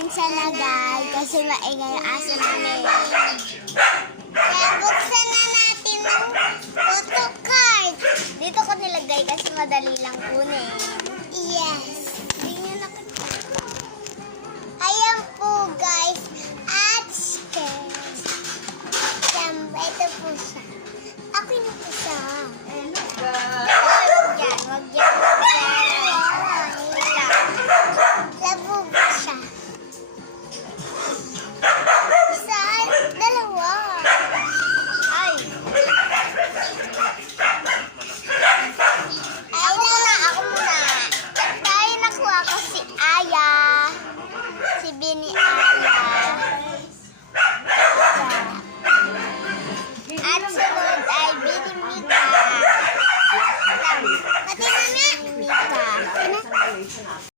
natin sa lagay kasi maingay ang aso namin. Kaya buksan na natin ng photo card. Dito ko nilagay kasi madali lang kunin. Yes.